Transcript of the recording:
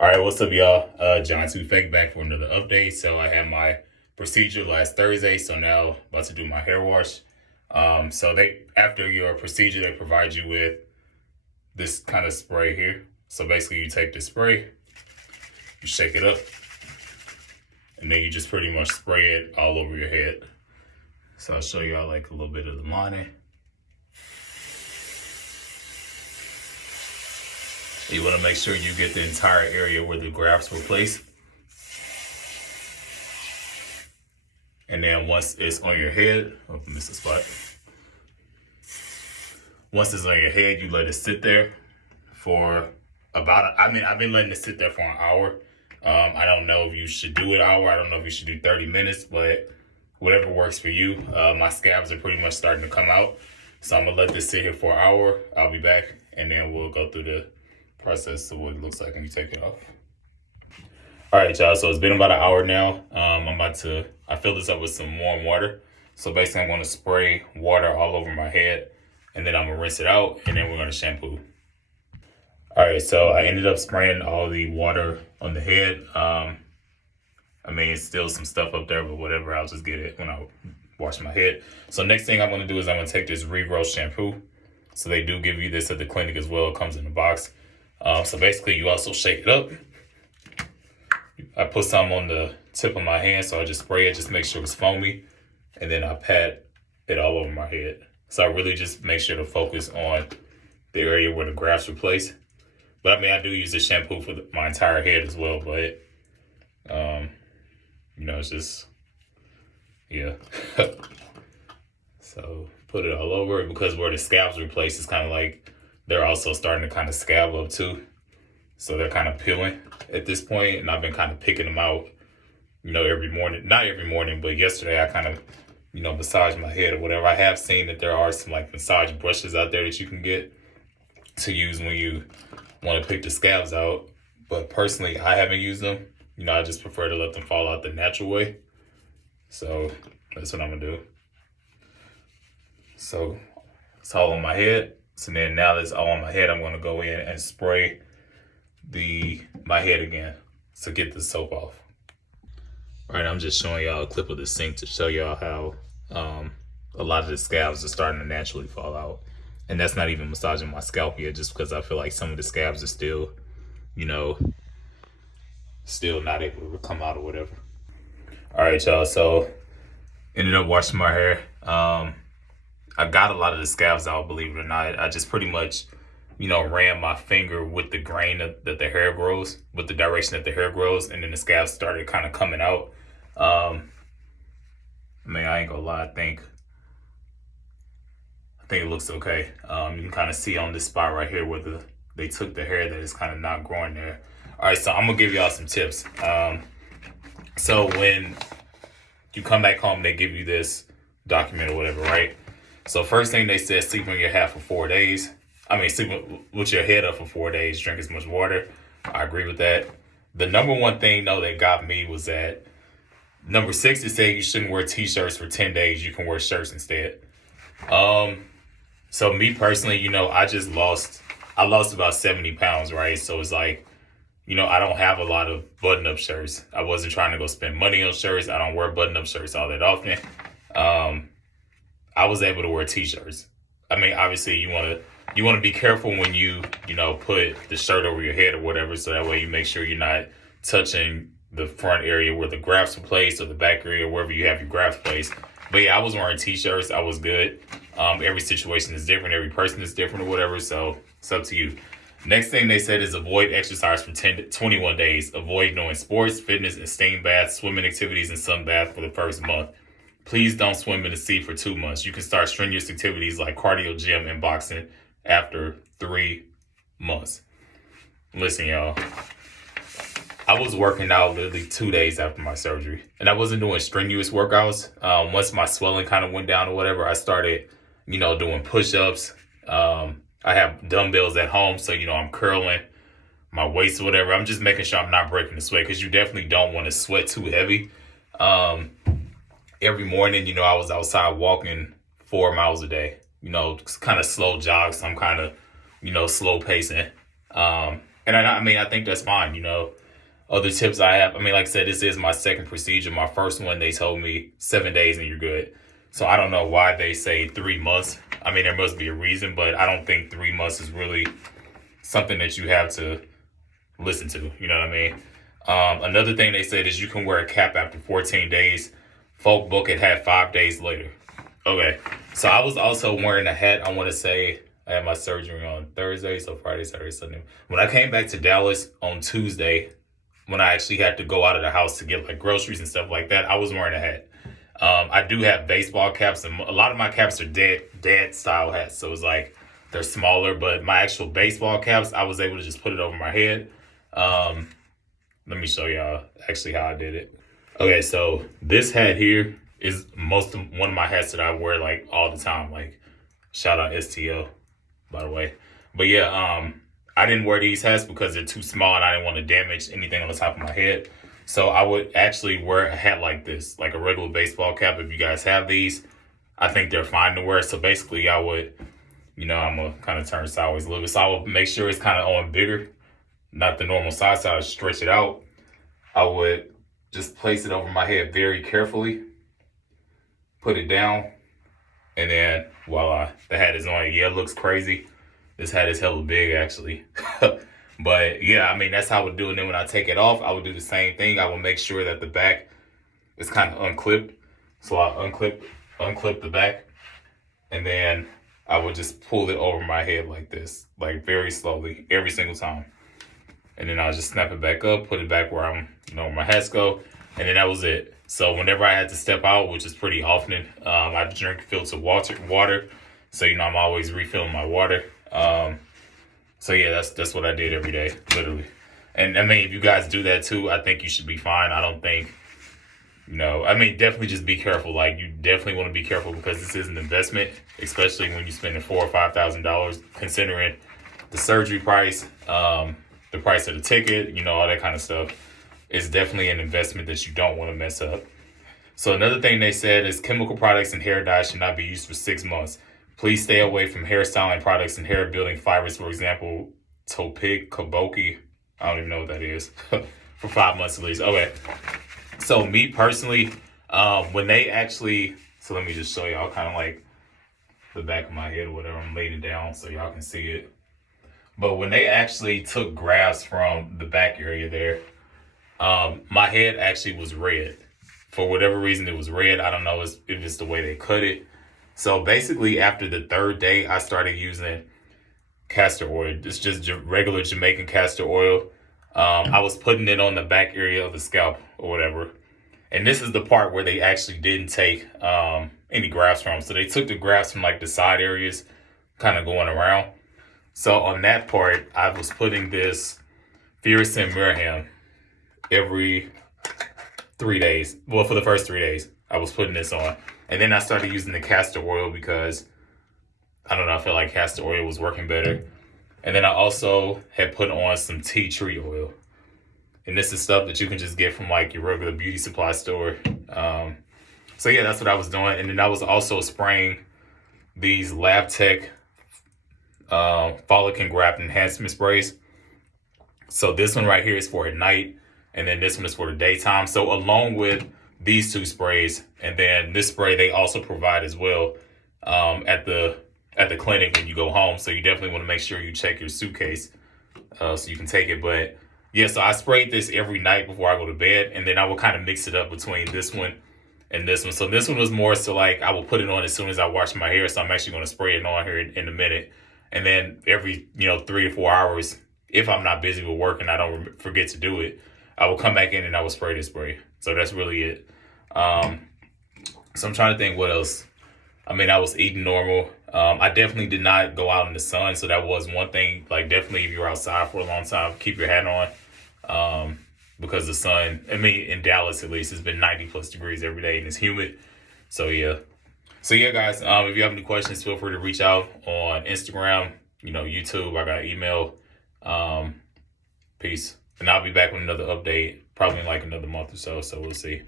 All right, what's up, y'all? John 2 Fake back for another update. So I had my procedure last Thursday, so now about to do my hair wash. So they after your procedure, they provide you with this kind of spray here. So basically, you take the spray, you shake it up, and then you just pretty much spray it all over your head. So I'll show y'all like a little bit of the lining. You want to make sure you get the entire area where the grafts were placed. And then once it's on your head, oh, I missed a spot. Once it's on your head, you let it sit there for I've been letting it sit there for an hour. I don't know if you should do an hour. I don't know if you should do 30 minutes, but whatever works for you. My scabs are pretty much starting to come out. So I'm gonna let this sit here for an hour. I'll be back and then we'll go through the process of what it looks like when you take it off. All right, y'all, so it's been about an hour now. I filled this up with some warm water. So basically I'm gonna spray water all over my head and then I'm gonna rinse it out and then we're gonna shampoo. All right, so I ended up spraying all the water on the head. It's still some stuff up there, but whatever, I'll just get it when I wash my head. So next thing I'm gonna do is I'm gonna take this Regrow Shampoo. So they do give you this at the clinic as well. It comes in a box. So basically you also shake it up. I put some on the tip of my hand, so I just spray it, just make sure it's foamy. And then I pat it all over my head. So I really just make sure to focus on the area where the grafts were placed. But I do use the shampoo for my entire head as well, but it's just, yeah. So put it all over because where the scabs were placed is kind of like, they're also starting to kind of scab up too. So they're kind of peeling at this point, and I've been kind of picking them out, every morning. Not every morning, but yesterday I kind of, massaged my head or whatever. I have seen that there are some like massage brushes out there that you can get to use when you want to pick the scabs out. But personally, I haven't used them. I just prefer to let them fall out the natural way. So that's what I'm gonna do. So it's all on my head. So then now that it's all on my head, I'm gonna go in and spray my head again to get the soap off. All right, I'm just showing y'all a clip of the sink to show y'all how a lot of the scabs are starting to naturally fall out. And that's not even massaging my scalp yet, just because I feel like some of the scabs are still, still not able to come out or whatever. All right, y'all, so ended up washing my hair. I got a lot of the scabs out, believe it or not. I just pretty much, ran my finger with the grain that the hair grows, with the direction that the hair grows, and then the scabs started kind of coming out. I ain't gonna lie, I think it looks okay. You can kind of see on this spot right here where they took the hair that is kind of not growing there. All right, so I'm gonna give y'all some tips. So when you come back home, they give you this document or whatever, right? So first thing they said, sleep on your hat for 4 days. Sleep with your head up for 4 days, drink as much water. I agree with that. The number one thing though that got me was that number 6 is saying you shouldn't wear t-shirts for 10 days. You can wear shirts instead. So me personally, I lost about 70 pounds, right? So it's like, I don't have a lot of button-up shirts. I wasn't trying to go spend money on shirts. I don't wear button-up shirts all that often. I was able to wear t-shirts. Obviously you want to be careful when you put the shirt over your head or whatever, so that way you make sure you're not touching the front area where the grafts are placed or the back area, wherever you have your grafts placed. But yeah, I was wearing t-shirts. I was good. Every situation is different. Every person is different or whatever. So it's up to you. Next thing they said is avoid exercise for 10 to 21 days. Avoid doing sports, fitness, and steam baths, swimming activities, and sunbath for the first month. Please don't swim in the sea for 2 months. You can start strenuous activities like cardio, gym, and boxing after 3 months. Listen, y'all. I was working out literally 2 days after my surgery, and I wasn't doing strenuous workouts. Once my swelling kind of went down or whatever, I started, doing push-ups. I have dumbbells at home, so, I'm curling my waist or whatever. I'm just making sure I'm not breaking the sweat, because you definitely don't want to sweat too heavy. Every morning, I was outside walking 4 miles a day, kind of slow jogs. So I'm kind of, slow pacing. And I mean, I think that's fine. You know, other tips I have. I mean, like I said, this is my second procedure. My first one, they told me 7 days and you're good. So I don't know why they say 3 months. I mean, there must be a reason, but I don't think 3 months is really something that you have to listen to. You know what I mean? Another thing they said is you can wear a cap after 14 days. Folk book it had 5 days later. Okay. So I was also wearing a hat. I want to say I had my surgery on Thursday, so Friday, Saturday, Sunday. When I came back to Dallas on Tuesday, when I actually had to go out of the house to get like groceries and stuff like that, I was wearing a hat. I do have baseball caps, and a lot of my caps are dad style hats. So it's like they're smaller, but my actual baseball caps, I was able to just put it over my head. Let me show y'all actually how I did it. Okay, so this hat here is one of my hats that I wear like all the time. Like, shout out STL, by the way. But yeah, I didn't wear these hats because they're too small and I didn't want to damage anything on the top of my head. So I would actually wear a hat like this, like a regular baseball cap. If you guys have these, I think they're fine to wear. So basically I would, you know, I'm going to kind of turn sideways a little bit. So I would make sure it's kind of on bigger, not the normal size. So I would stretch it out. I would just place it over my head very carefully, put it down, and then voila, the hat is on. Yeah, it looks crazy. This hat is hella big, actually. But yeah, I mean, that's how I would do it. And then when I take it off, I would do the same thing. I will make sure that the back is kind of unclipped. So I unclip the back, and then I would just pull it over my head like this, like very slowly, every single time. And then I'll just snap it back up, put it back where where my hats go, and then that was it. So whenever I had to step out, which is pretty often, I drink filtered water. So, you know, I'm always refilling my water. So yeah, that's what I did every day, literally. And I mean, if you guys do that too, I think you should be fine. I don't think, I mean, definitely just be careful. Like, you definitely want to be careful because this is an investment, especially when you're spending $4,000 or $5,000, considering the surgery price, the price of the ticket, all that kind of stuff. It's definitely an investment that you don't want to mess up. So another thing they said is chemical products and hair dye should not be used for 6 months. Please stay away from hairstyling products and hair building fibers, for example, Topic, Kabuki, I don't even know what that is, for 5 months at least. Okay. So me personally, when they actually, so let me just show y'all kind of like the back of my head or whatever. I'm laying it down so y'all can see it. But when they actually took grafts from the back area there, my head actually was red. For whatever reason, it was red. I don't know if it's the way they cut it. So basically, after the 3rd day, I started using castor oil. It's just regular Jamaican castor oil. I was putting it on the back area of the scalp or whatever. And this is the part where they actually didn't take any grafts from. So they took the grafts from like the side areas, kind of going around. So on that part, I was putting this Furacin Merham every 3 days. Well, for the first 3 days, I was putting this on. And then I started using the castor oil because, I don't know, I felt like castor oil was working better. And then I also had put on some tea tree oil. And this is stuff that you can just get from like your regular beauty supply store. So yeah, that's what I was doing. And then I was also spraying these Lab Tech follicle graft enhancement sprays. So this one right here is for at night, and then this one is for the daytime. So along with these 2 sprays, and then this spray they also provide as well at the clinic when you go home. So you definitely want to make sure you check your suitcase so you can take it. But yeah, so I sprayed this every night before I go to bed, and then I would kind of mix it up between this one and this one. So this one was more so like I will put it on as soon as I wash my hair. So I'm actually going to spray it on here in a minute. And then every 3 to 4 hours, if I'm not busy with work and I don't forget to do it, I will come back in and I will spray this spray. So that's really it. So I'm trying to think what else. I mean, I was eating normal. I definitely did not go out in the sun. So that was one thing. Like, definitely if you're outside for a long time, keep your hat on. Because the sun, I mean, in Dallas at least, it's been 90 plus degrees every day and it's humid. So yeah. So yeah, guys, if you have any questions, feel free to reach out on Instagram, YouTube. I got email. Peace. And I'll be back with another update, probably in like another month or so. So we'll see.